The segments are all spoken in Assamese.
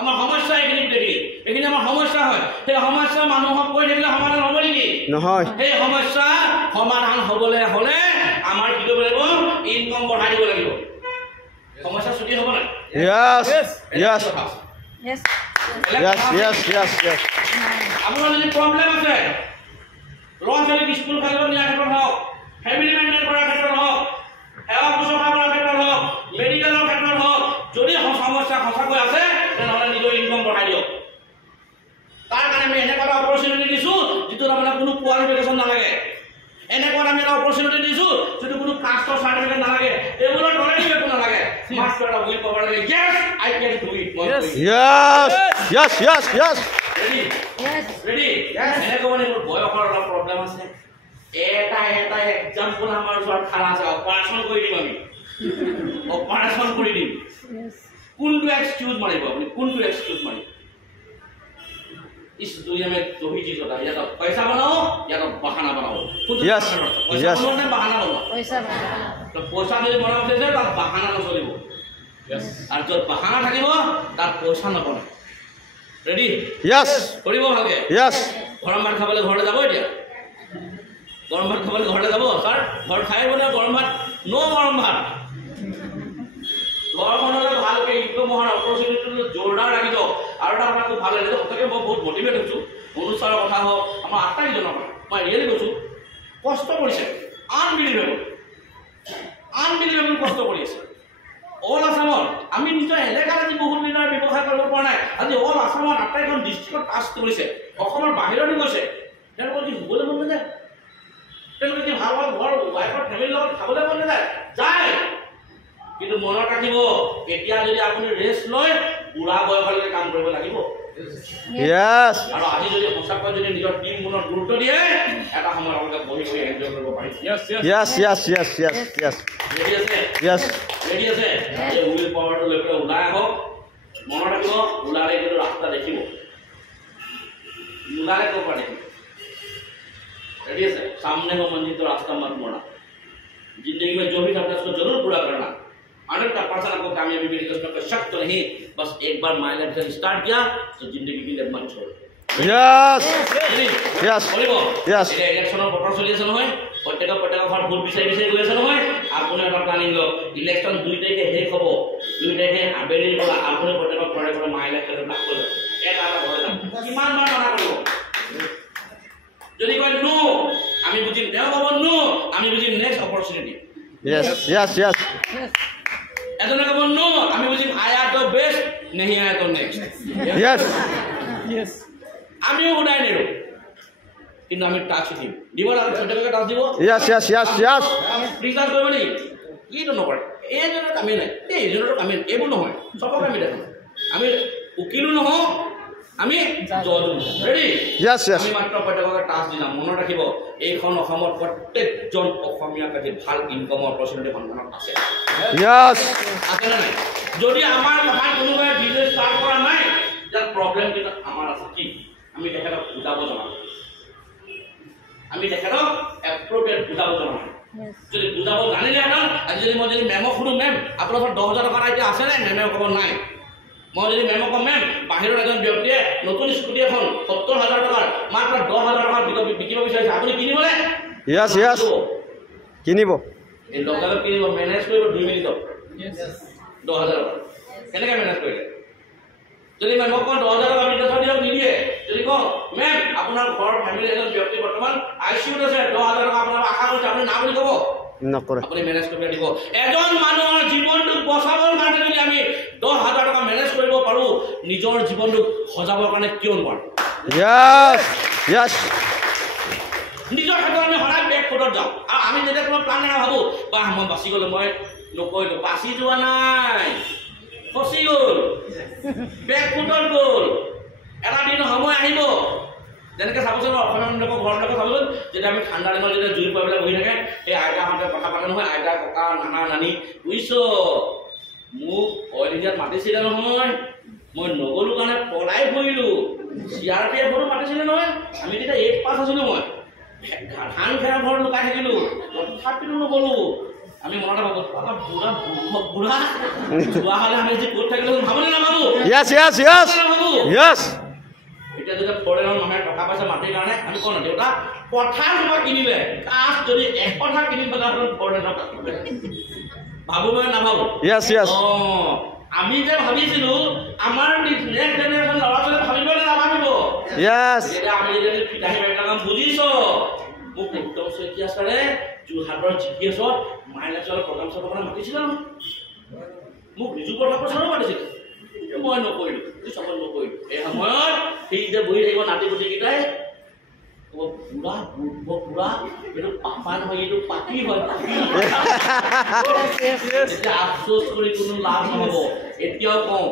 আমাৰ সমস্যা এইখিনি দেখি এইখিনি আমাৰ সমস্যা হয় সেই সমস্যা মানুহক কৈ থাকিলে সমাধান হ'ব নেকি নহয় সেই সমস্যা সমাধান হ'বলৈ হ'লে আমাৰ কি কৰিব লাগিব ইনকাম বঢ়াই দিব লাগিব সমস্যা ছুটি হ'ব নাই yes yes Yes. yes yes yes yes আপোনাৰ যদি প্ৰব্লেম আছে ল'ৰা ছোৱালীক স্কুল খালিব নিয়াৰ ক্ষেত্ৰত হওক ফেমিলি মেইনটেইন কৰাৰ ক্ষেত্ৰত হওক সেৱা শুশ্ৰূষা কৰাৰ ক্ষেত্ৰত হওক মেডিকেলৰ ক্ষেত্ৰত হওক যদি সমস্যা সঁচাকৈ আছে তেনেহ'লে নিজৰ ইনকাম বঢ়াই দিয়ক তাৰ কাৰণে আমি এনেকুৱা এটা অপৰচুনিটি দিছোঁ যিটো তাৰমানে কোনো কোৱালিফিকেশ্যন নালাগে এনেকুৱা আমি এটা অপৰচুনিটি দিছোঁ যিটো কোনো কাষ্টৰ চাৰ্টিফিকেট নালাগে এইবোৰৰ দৰে একো নালাগে মাত্ৰ এটা উইল পাব লাগে yes I can do it yes yes yes yes ready Yes. ready এনেকুৱা মানে মোৰ বয়সৰ অলপ প্ৰব্লেম আছে এটা এক্সাম্পল আমাৰ ওচৰত খালা আছে অপাৰেশ্যন কৰি দিম আমি অপাৰেশ্যন কৰি দিম Yes. কোনটো এক্সকিউজ মাৰিব আপুনি কোনটো এক্সকিউজ মাৰিব इस दुनिया में दो ही चीज होता है या तो पैसा बनाओ या तो बहाना बनाओ Yes. पैसा Yes. बनाओ बहाना बनाओ Paisa ba? तो पैसा যদি বনাওতে যায় তার বাহানা নচলিব আর যত বাহানা থাকিব তার পয়সা নবনে রেডি yes কৰিব ভালকে yes গৰম ভাত খাবলৈ ঘৰলৈ যাব এতিয়া গৰম ভাত খাবলৈ ঘৰলৈ যাব স্যাৰ ঘৰ খাই বলে গৰম ভাত নো গৰম ভাত ঘৰখনলৈ ভালকে ইনকম হোৱাৰ অপৰচুনিটিটো জোৰদাৰ ৰাখি দিয়ক আৰু এটা কথা খুব ভাল লাগিছে সঁচাকৈ মই বহুত মটিভেট হৈছোঁ অনুষ্ঠানৰ কথা হওক আমাৰ আটাইকেইজনৰ কথা মই ৰিয়েলি কৈছোঁ কষ্ট কৰিছে আনবিলিভেবল কষ্ট কৰি আছে অল আসামত আমি নিজৰ এলেকাত আজি বহুত দিনৰ ব্যৱসায় কৰিব পৰা নাই আজি অল আসামত আটাইখন ডিষ্ট্ৰিক্টত টাচ কৰিছে অসমৰ বাহিৰতো গৈছে তেওঁলোকৰ কি হ'বলৈ মন নাযায় তেওঁলোকে কি ভাল ভাল ঘৰ ৱাইফৰ ফেমিলিৰ লগত খাবলৈ মন নাযায় যায় কিন্তু মনত ৰাখিব এতিয়া যদি আপুনি ৰেষ্ট লয় বুঢ়া বয়সলৈকে কাম কৰিব লাগিব yes আৰু আজি যদি সঁচাকৈ যদি নিজৰ টিম মনত গুৰুত্ব দিয়ে এটা সময়ত আপোনালোকে বহি বহি এনজয় কৰিব পাৰিব yes yes yes yes yes ready আছে yes ৰেডি আছে এই উইল পাৱাৰটো লৈ পেলাই ওলাই আহক মনত ৰাখিব ওলালে কিন্তু ৰাস্তা দেখিব ওলালে ক'ৰ পৰা দেখিব रेडी है सर सामने को मंजिल तो रास्ता मत मोड़ना जिंदगी में जो भी सपना उसको जरूर पूरा करना 100% आपको कामयाबी मिलेगी उसमें कोई शक तो नहीं बस एक बार माय लाइफ से स्टार्ट किया तो जिंदगी के लिए मत छोड़ो yes yes yes এটা ইলেকশনৰ বতৰ চলি আছে নহয় প্ৰত্যেক ঘৰ ভোট বিচাৰি গৈ আছে নহয় আপুনি এটা প্লানিং লওক ইলেকশন 2 তাৰিখে শেষ হ'ব 2 তাৰিখে আবেলিৰ পৰা আপুনি প্ৰত্যেক ঘৰে ঘৰে মাই লাইফ খেলত নাক কৰিব এটা ঘৰে যাম কিমান বাৰ মানা কৰিব যদি কয় নো আমি বুজিম দেও বাবু নো আমি বুজিম next opportunity yes yes yes এজনে কব নো আমি বুজিম আয়া তো বেস্ট নেহি আয়া তো নেক্সট yes Yes. আমিও উড়াই নেৰো কিন্তু আমি টাচ দিম দিব লাগে ছোটকে টাচ দিব yes yes yes yes recharge কৰিব নেকি কি তো নকৰে এই জনৰ কামে নাই এই জনৰ কামে এইবোৰ নহয় সবক আমি দেখো আমি উকিলো নহও আমি জজ ৰেডি yes yes আমি মাত্ৰ প্ৰত্যেককে টাচ দিলাম মনত ৰাখিব এইখন অসমত প্ৰত্যেকজন অসমীয়া কাটি ভাল ইনকামৰ অপৰচুনিটি সন্ধানত আছে yes আছে নাই যদি আমাৰ কথা কোনোবাই বিজনেছ ষ্টাৰ্ট কৰা নাই যাৰ প্ৰব্লেম কিন্তু আমাৰ আছে কি আমি তেখেতক বুজাব জনাম আমি তেখেতক এপ্ৰোপ্ৰিয়েট বুজাব জনাম যদি বুজাব জানিলেহেঁতেন আজি যদি মই যদি মেমক সুধো মেম আপোনাৰ 10,000 টকা এতিয়া আছে নাই মেমে ক'ব নাই মই যদি মেমক কম মেম বাহিৰৰ এজন ব্যক্তিয়ে নতুন স্কুটি এখন 70,000 টকাৰ মাত্ৰ 10,000 টকা বিকিব বিচাৰিছে আপুনি কিনিবনে yes yes কিনিব এই লগালগ কিনিব মেনেজ কৰিব 2 মিনিটত 10,000 টকা কেনেকৈ মেনেজ কৰিলে যদি মেমক কম 10,000 টকা বিকাশৰ দিয়ক নিদিয়ে যদি কম মেম আপোনাৰ ঘৰৰ ফেমিলি এজন ব্যক্তি বৰ্তমান আইচিইউত আছে 10,000 টকা আপোনাৰ আশা কৰিছে আপুনি না বুলি ক'ব নকৰে আপুনি মেনেজ কৰিব দিব এজন মানুহৰ জীৱনটো বচাবৰ কাৰণে যদি আমি 10,000 টকা মেনেজ কৰিব পাৰো নিজৰ জীৱনটো সজাবৰ কাৰণে কিয় নোৱাৰো yes yes নিজৰ ক্ষেত্ৰত আমি সদায় বেক ফুটত যাওঁ আৰু আমি যেতিয়া কোনো প্লান নাই ভাবো বা মই বাচি গ'লো মই নকৰিলো বাচি যোৱা নাই ফচি গ'ল বেক ফুটত গ'ল এটা দিন সময় আহিব যেনেকৈ চাবচোন অসমীয়া মানুহবিলাকৰ ঘৰবিলাকক চাবচোন যেতিয়া আমি ঠাণ্ডা দিনত যেতিয়া জুই পাবলৈ বহি থাকে সেই আইতাহঁতে কথা পাতে নহয় আইতা ককা নানা নানি বুজিছ মোক অইল ইণ্ডিয়াত মাতিছিলে নহয় মই নগ'লো কাৰণে পলাই ফুৰিলোঁ CRPFতো মাতিছিলে নহয় আমি তেতিয়া 8 পাছ আছিলোঁ মই ধান খেৰ ঘৰ লুকাই থাকিলোঁ তথাপিতো নগ'লো আমি মনতে ভাবো বুঢ়া বুঢ়া যোৱা হ'লে আমি যে ক'ত থাকিলে ভাবোনে নাভাবো Yes, yes, yes. Yes. এতিয়া যদি ফৰেনৰ মানুহে টকা পইচা মাটিৰ কাৰণে আমি কওঁ দেউতা পথাৰ কিবা কিনিলে কাঠ যদি 1 কঠা কিনি পেলাই ফৰেনৰ ভাবো নহয় নাভাবো Yes, yes. আমি যে ভাবিছিলো আমাৰ নেক্সট জেনেৰেশ্যন ল'ৰা ছোৱালী ভাবিব নে নাভাবিব Yes. এতিয়া আমি যদি ফিতাহী বেগনাম বুজিছ মোক উত্তম শইকীয়া ছাৰে যোৰহাটৰ জিপিএছত মাইলেজৰ প্ৰগ্ৰাম চাবৰ কাৰণে মাতিছিল নহয় মোক ৰিজু প্ৰতাপৰ ছাৰো মাতিছিল মই নকৰিলো চবত নকৰিলো এই সময়ত সেই যে বহি থাকিব নাতি পুতিকেইটাই বুঢ়া বুঢ়া এইটো পাপা নহয় এইটো পাপি হয় এতিয়া আফচোচ কৰি কোনো লাভ নহ'ব এতিয়াও কওঁ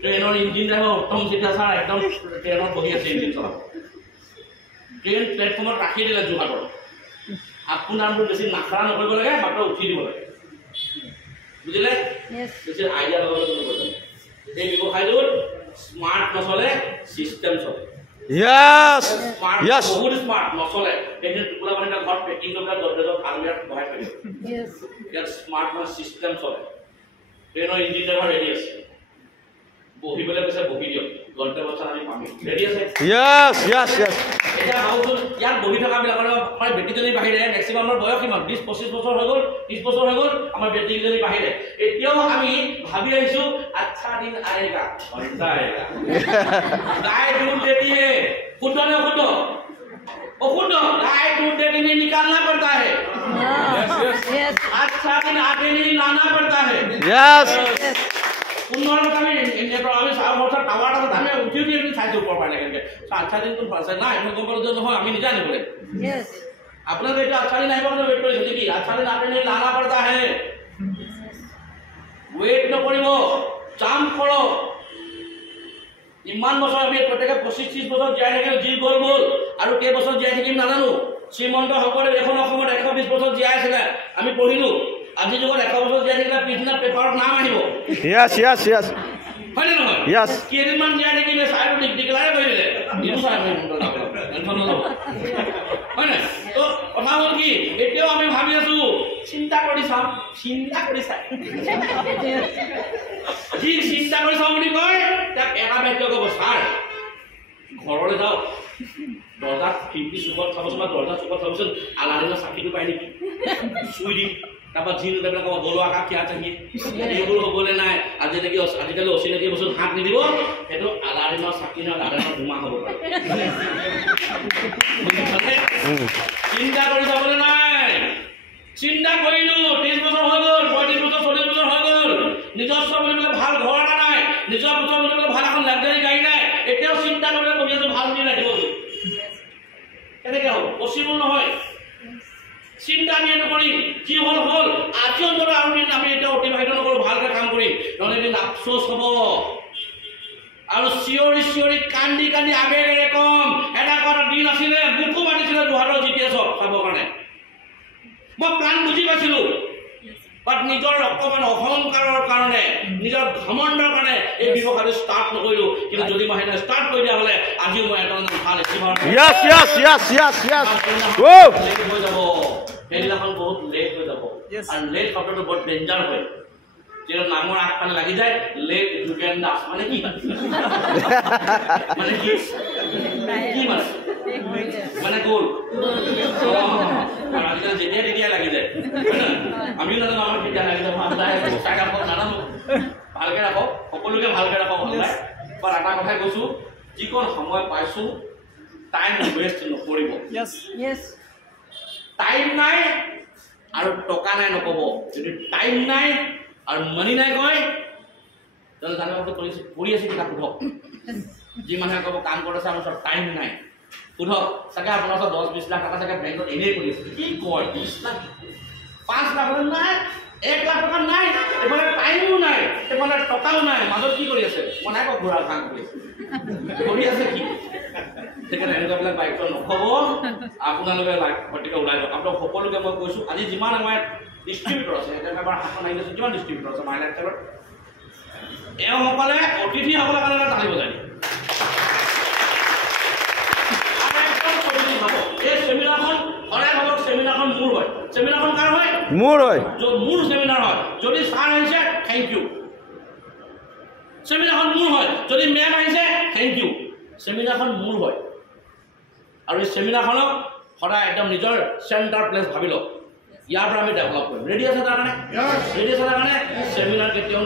ট্ৰেইনৰ ইঞ্জিন ড্ৰাইভাৰ উত্তম শইকীয়া ছাৰ একদম ট্ৰেইনত বহি আছে ইঞ্জিন চলাব ট্ৰেইন প্লেটফৰ্মত ৰাখি দিলে যোৰহাটৰ আপোনাৰবোৰ বেছি নাখাৰা নকৰিব লাগে মাত্ৰ উঠি দিব লাগে বুজিলে বেছি আইডিয়া লগাবলৈ কোনো কথা নাই এই ব্যৱসায়টোত স্মাৰ্ট নচলে চিষ্টেম চলে Yes. Yes. বহুত স্মাৰ্ট নচলে সেইখিনি টুকুৰা মানে ঘৰত পেকিং কৰি পেলাই গডৰেজত আলমিৰাত বহাই থৈ দিব ইয়াত স্মাৰ্ট মানে চিষ্টেম চলে ট্ৰেইনৰ ইঞ্জিন ড্ৰাইভাৰ ৰেডি আছে বহিবলৈ কৈছে বহি দিয়ক ঘণ্টা বছৰ আমি পামি ৰেডি আছে Yes, yes, yes. এতিয়া ভাবোঁ ইয়াত বহি থকাবিলাকৰ আমাৰ বেটীজনীৰ বাহিৰে মেক্সিমামৰ বয়স কিমান 20-25 বছৰ হৈ গ'ল 30 বছৰ হৈ গ'ল আমাৰ বেটীকেইজনীৰ বাহিৰে এতিয়াও আমি ভাবি আহিছোঁ আচ্ছা দিন আয়েগা ঘণ্টা আয়েগা গাই দুধ देती है खुद ने खुद खुद गाय दूध देने में निकालना पड़ता है अच्छा दिन आगे नहीं लाना पड़ता है Yes. उन्होंने कभी আমি সারা বছর টাওয়ারটা আমি উঠি উঠি একটু সাইজ উপর পাই না কেন আচ্ছা দিন কোন পারছে না আমি কোন পর্যন্ত হয় আমি জানি বলে আপনাদের এটা আচ্ছা দিন আইব না ওয়েট করে কি আচ্ছা দিন আপনি লানা পড়তা है ওয়েট ন করিব জাম্প করো ইমান বছর আমি প্রত্যেকে 25-30 বছর জীয়াই থাকিম জি গল গল আৰু কেই বছৰ জীয়াই থাকিম নাজানো শ্ৰীমন্ত সকলে এখন অসমত 120 বছর জীয়াই আছিল আমি পঢ়িলো আজি যুগত 100 বছর জীয়াই থাকিলে পিছনা পেপাৰত নাম আহিব Yes, yes, yes. হয় নে নহয় Yes. কেইদিনমান জীয়াই থাকিলে চাইটো ডিক্লেয়াৰ কৰিলে ইটো চাই টেনচন নল'ব হয় নে তো কথা হ'ল কি এতিয়াও আমি ভাবি আছো চিন্তা কৰি চাম যি চিন্তা কৰি চাওঁ বুলি কয় তাক এটা বাক্য ক'ব ছাৰ ঘৰলৈ যাওক দৰ্জা খিৰিকী চুকত চাবচোন বা দৰ্জা চুকত চাবচোন আলাদিনৰ চাকিটো পাই নেকি চুই দিম তাৰপৰা যি নেদেবিলাক ক'ব বলো আকা কিয়া চাহিয়ে এইবোৰ হ'বলৈ নাই আজিকালি অচিনাকি বস্তু হাত নিদিব সেইটো আলাদিনৰ চাকি নহয় আলাদিনৰ ধুমা হ'ব পাৰে চিন্তা কৰি চাবলৈ নাই চিন্তা কৰিলো 30 বছৰ হৈ গ'ল 35 বছৰ 40 বছৰ হৈ গ'ল নিজস্ব বুলিবলৈ ভাল ঘৰ এটা নাই নিজৰ পুত্ৰ বুলিবলৈ ভাল এখন লাক্সাৰী গাড়ী নাই এতিয়াও চিন্তা কৰিবলৈ বহি আছো ভাল দিন ৰাখিব কেনেকৈ হ'ব পচিবল নহয় চিন্তা নিয়ে নকৰি কি হ'ল হ'ল আজি অন্তত আৰু দিন আমি এতিয়া অতিবাহিত নকৰোঁ ভালকৈ কাম কৰিম নহ'লে এদিন আফচোচ হ'ব আৰু চিঞৰি কান্দি আবেগেৰে কম এটা কথা দিন আছিলে মোকো মাতিছিলে যোৰহাটৰ জিপিএছক চাবৰ কাৰণে মই প্লান বুজি পাইছিলোঁ বাট নিজৰ অকণমান অহংকাৰৰ কাৰণে নিজৰ ঘমণ্ডৰ কাৰণে এই ব্যৱসায়টো ষ্টাৰ্ট নকৰিলোঁ কিন্তু যদি মই সেইদিনা ষ্টাৰ্ট কৰি দিয়া হ'লে আজিও মই এটা ভাল achiever Yes, yes, yes, yes, yes. হৈ যাব সেইদিনাখন বহুত লেট হৈ যাব আৰু লেট শব্দটো বহুত ডেঞ্জাৰ হয় যিটো নামৰ আগফালে লাগি যায় লেট যোগেন দাস মানে কি মানে কি মানে গ'ল আজিকালি যেতিয়া তেতিয়া লাগি যায় আমিও নাজানো আমাৰ কেতিয়া লাগি যাব নাজানো ভালকৈ ৰাখক সকলোকে ভালকৈ ৰাখক বাট এটা কথাই কৈছোঁ যিকণ সময় পাইছোঁ টাইম ৱেষ্ট নকৰিব টাইম নাই আৰু টকা নাই নক'ব যদি টাইম নাই আৰু মানি নাই কয় তেতিয়াহ'লে জানিব কৰি আছে কিতাপ সোধক যি মানুহে ক'ব কাম কৰিছে আমাৰ ওচৰত টাইম নাই সোধক চাগে আপোনাৰ ওচৰত 10-20 লাখ টকা চাগে বেংকত এনেই কৰি আছে কি কয় 20 লাখ 5 লাখ নাই 1 লাখ টকা নাই এইফালে টাইমো নাই এইফালে টকাও নাই মাজত কি কৰি আছে মই নাই কওঁ ঘূৰা কাম কৰি আছে কি সেইকাৰণে এনেকুৱাবিলাক দায়িত্ব নক'ব আপোনালোকে গতিকে ওলাই যাওক আপোনাক সকলোকে মই কৈছোঁ আজি যিমান আমাৰ ডিষ্ট্ৰিবিউটৰ আছে এবাৰ হাতখন আহি গৈছে কিমান ডিষ্ট্ৰিবিউটৰ আছে মাইল এক্সেলত এওঁসকলে অতিথিসকলৰ কাৰণে জানিব যায় এই চেমিনাৰখন সদায় ভাবক চেমিনাৰখন মোৰ হয় চেমিনাৰখন কাৰ হয় মোৰ হয় মোৰ সেমিনাৰ হয় যদি ছাৰ আহিছে থেংক ইউ সেমিনাৰখন মোৰ হয় যদি মেম আহিছে থেংক ইউ সেমিনাৰখন মোৰ হয় আৰু এই সেমিনাৰখনক সদায় একদম নিজৰ চেণ্টাৰ প্লেচ ভাবি লওক ইয়াৰ পৰা আমি ডেভেলপ কৰিম ৰেডি আছে তাৰ কাৰণে ৰেডি আছে তাৰ কাৰণে সেমিনাৰ কেতিয়াও